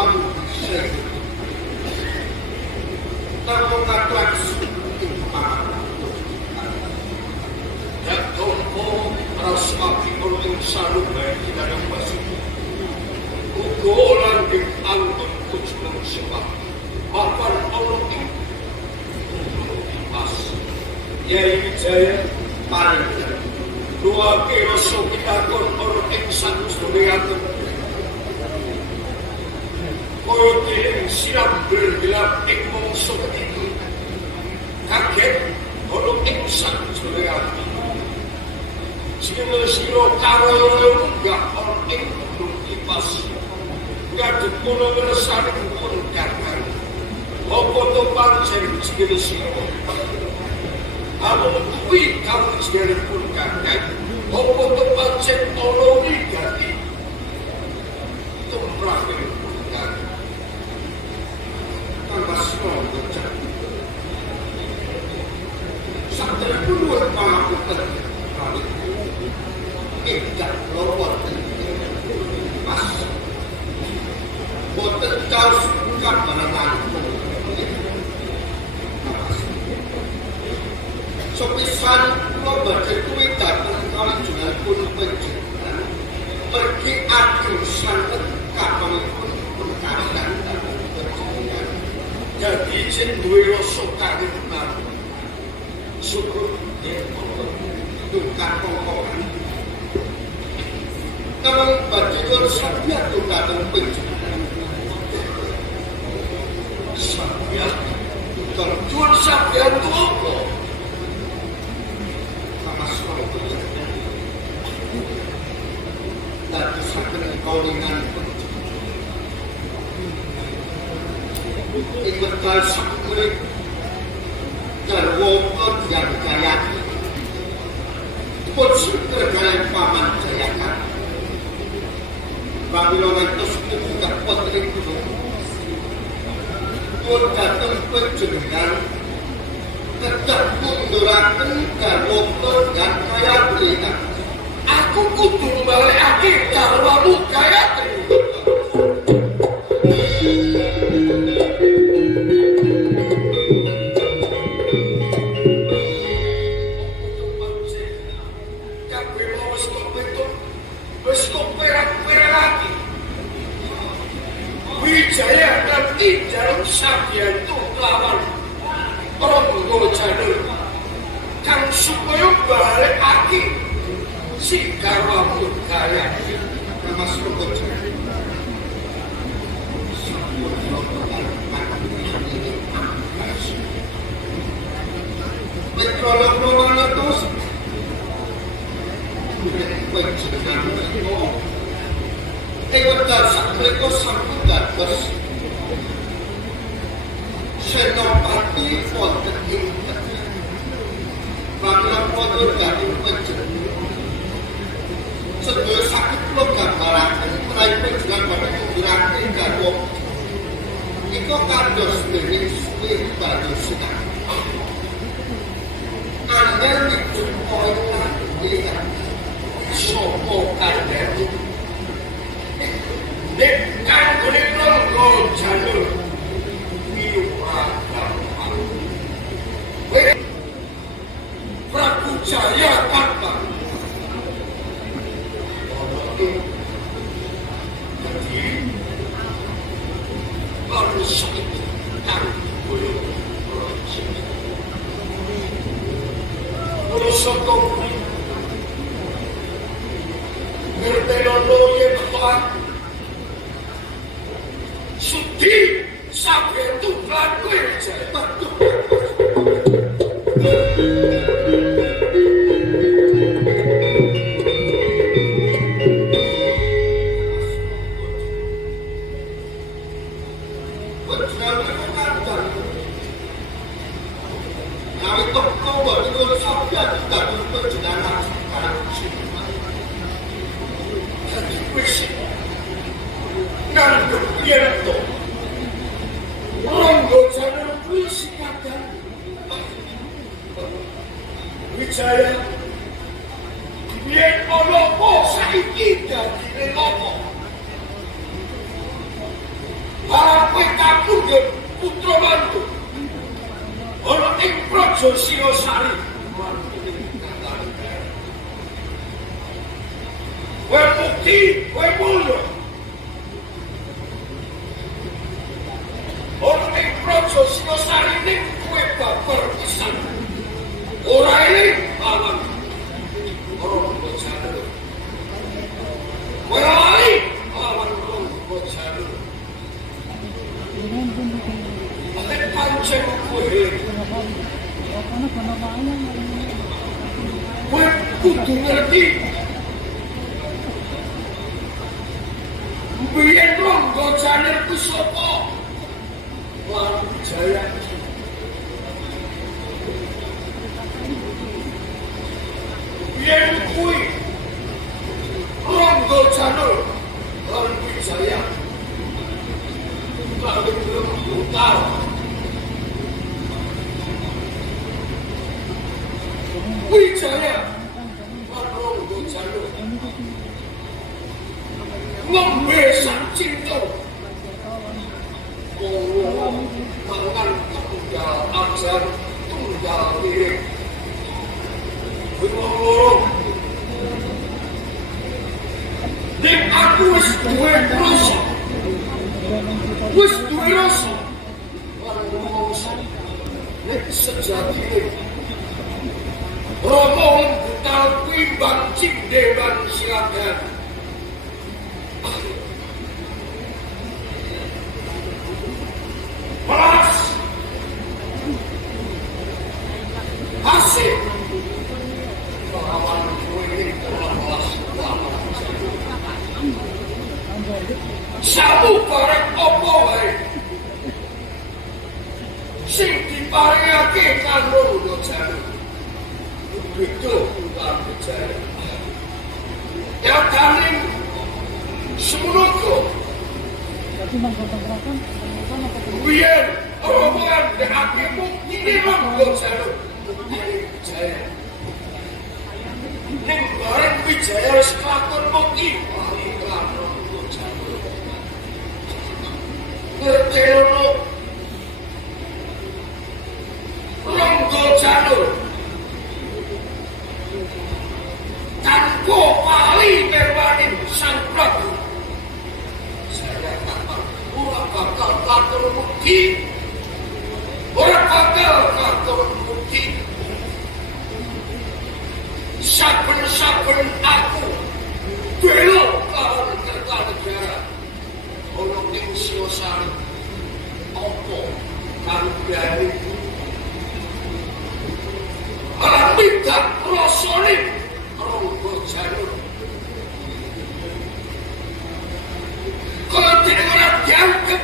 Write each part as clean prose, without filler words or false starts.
pangusay. Tapos kaklaks ing Jatuh po ras makikuling salubay kinayang masih. Ugolan ing angkot kucunong sebab. Bapan Allah ing pas. Yai Wijaya paling dua kilo sopitakon orang ing sanus duriatun. Koyo tiling siram bergelap ing mongso itu. Kaget orang ing sanus duriatun. Silo karo enggak orang ing gunung kipas. Ngadep kono ngeresani pun kakang. Apa to pancen silo. Amun kuwi kamu segala pun kakak, apa to pancen ono wigati. Tumrah dari pun kakak. Tambah semua bercak. Sampai puluhan pangakutan kali. Tidak lowar pas. Boten kau suka menenangku. Sopisan lo berjatuhi datang kali dengan pun penjelasan pergi akhir sangat kapal pun perkarakan dan berjadian jadi jendui rosok kaki benar syukur dia tukar pokoknya namun berjudul sabya itu datang penjelasan sabya terjun sabya itu apa? Tadi sakit kaulingan ikut kali sakit terwokot yang jaya pun tergalai paman jayakan Babilongan itu sudah potri gunung pun datang penjenengan tetap mundurakan terwokot dan kaya berikan aku kudu balekake garwamu Gayatri. Kabeh wis kepetut, wis keperak-perak lagi. Wijaya nanti dalam sabyantu lawan Ronggo Janur kang supaya balekake si garwamu Gayatri Mas Ronggo Janur Metrolog-log terus penjenengan itu wedal sakreko sampun dados senopati wonten ing Pramila dadi penjenengan sedaya sakit kula gambaraken menawi penjenengan badhe ngunggurake garwa iku kados dening suwe badhe sedang angel dijumpoi lan sopo kandhane nek kanggone Ronggo Janur Prabu Jaya apa? Jadi baru sakit dan boleh sokong bertenono yang kuat sudi sampai itu pelakui betul Ronggo Janur kuwi sikadang Wijaya yen ana apa saiki dadine apa sugeng putra mantu ana ing praja Singosari kowe bukti kowe mulya ana ing praja Singosari ning kowe babar pisan ora eling awan ora bocah kowe lali awan bocah ate pancen kowe kudu ngerti biyen Rangga Janer ku sapa Jaya biyen kuwi Rangga Janer lan Wijaya lagi belum brutal Wijaya lan Rangga Janer ngombe sak cinta mangan tunggal ajar tunggal mirip ngomong nek aku wis duwe rasa ngomong nek sejatine Romo butal kuwi bancing dewan silakan Mas Asik lawan kuwi kelas sabu bareng apa wae sing diparengake karo Rangga itu bukan percaya ya kanin semuanya biar orang dan akimu ini Rangga Janer percaya ning bareng Wijaya wis kelakon mukti ngerti ono Rangga Janer tanpa pali merwanin sang Prabu saya katakan ora bakal katon mukti saben-saben aku belok karo Kertanegara ana ning Singosari apa karo berani ora midak rasane Rangga Janer kalau tidak orang dianggap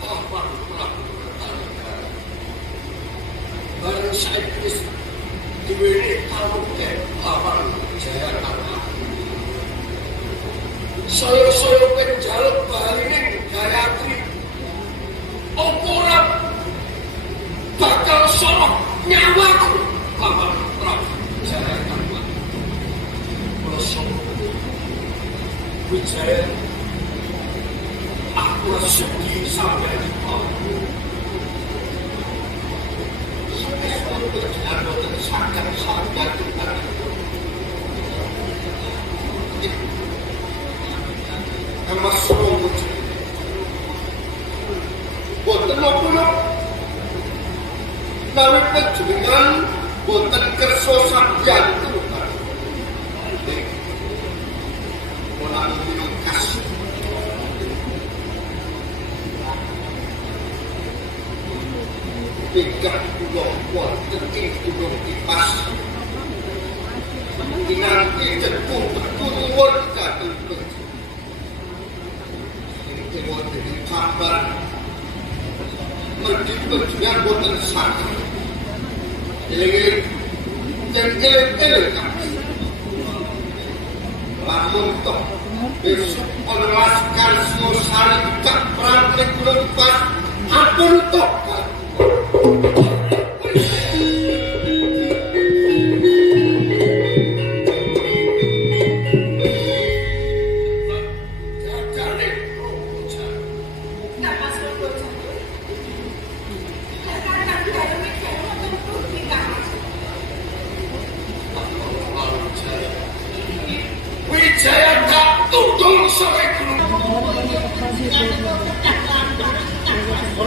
apa barang saya bisa diwiri tahu ke lawan Jaya Kata saya penjaluk balingin Gayatri oporan bakal sorok nyawaku lawan Prabu Jaya Kata prosok Wijaya aku sedih sampai sangat emas rambut boten nopo nawi panjenengan boten kersa sampeyan menawi mikas tingkat pulau wonten ing gunung Kipas dinanti cetung pertunuhun kadung ini wonten ing kabar mergi penjenengan boten saged eling yen eling lamun tok besok ana laskar Singosari tak perang ing gunung Kipas ampun tok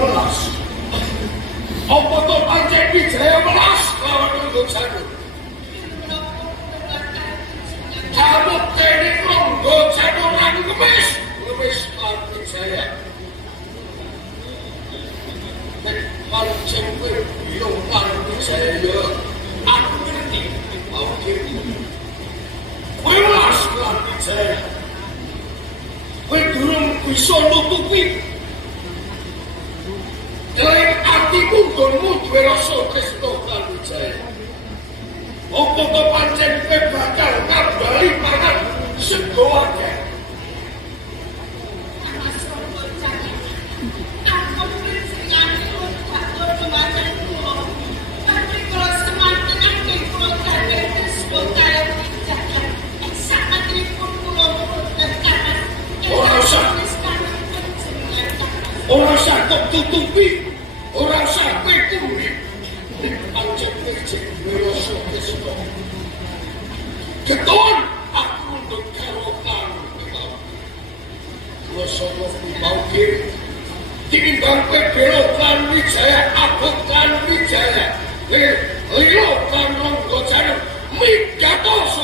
welas. Apa to pancen Wijaya welas lawan Anggojanu? Kamu kene Anggojanu lan ngemis lawan Wijaya. Nek pancen kowe yo lawan Wijaya, aku ngerti. Oke. Kowe welas lawan Wijaya. Kowe durung bisa nutupi keleng atiku nggonmu duwe rasa tresna lan Wijaya. Apa to pancen kowe bakal ngabali pangan sego akeh? Ora usah kok tutupi, ora usah kowe kuwi. Pancen becik ngrasa kesel. Keton aku nduk karo karo. Rasa mau kiri. Tinimbang kowe bela kan Wijaya, abot kan Wijaya. Lilo kan Anggojanu minggatos.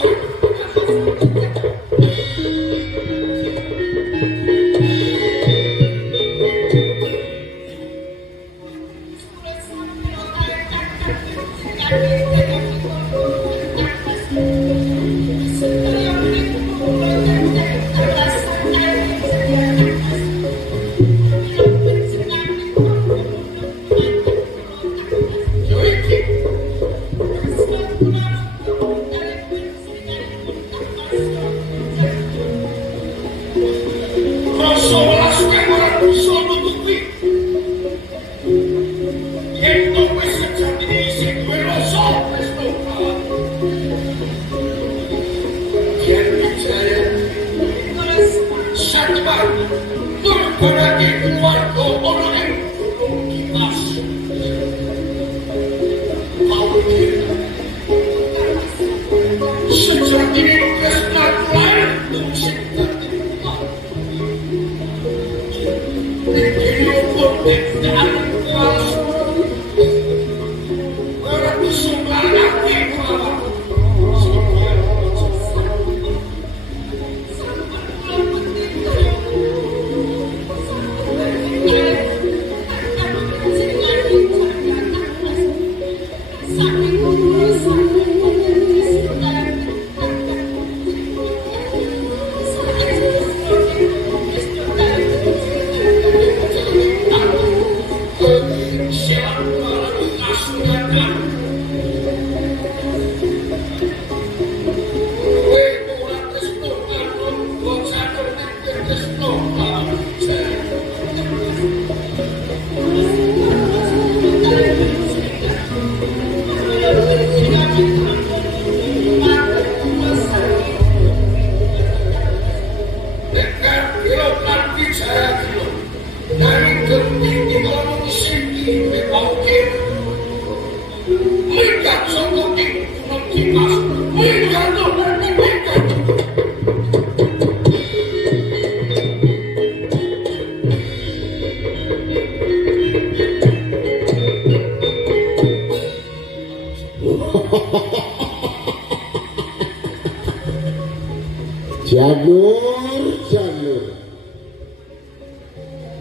Janur,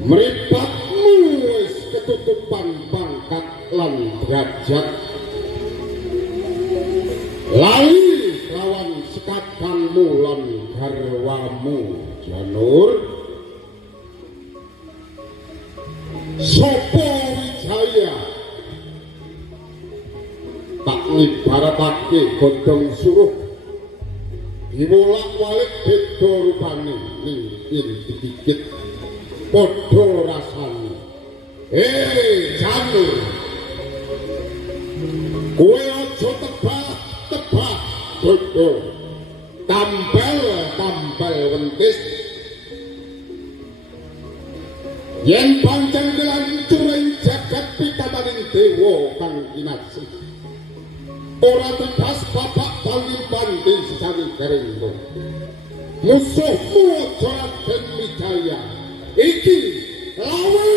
mripatmu wis ketutupan pangkat lan derajat. Lali lawan sekadangmu lan garwamu, Janur. Sopo Wijaya tak ngibaratake godhong suruh. Diwolak-walik beda rupane, ningkir dikit padha rasane. Janur, kowe aja tebak-tebak dodo, tampel wentis. Yen pancen kelancuring jagat pitamaning dewa kang kinasih, ora tebas bapak bali sesami Garenggo. Musuhmu Raden Wijaya iki lawan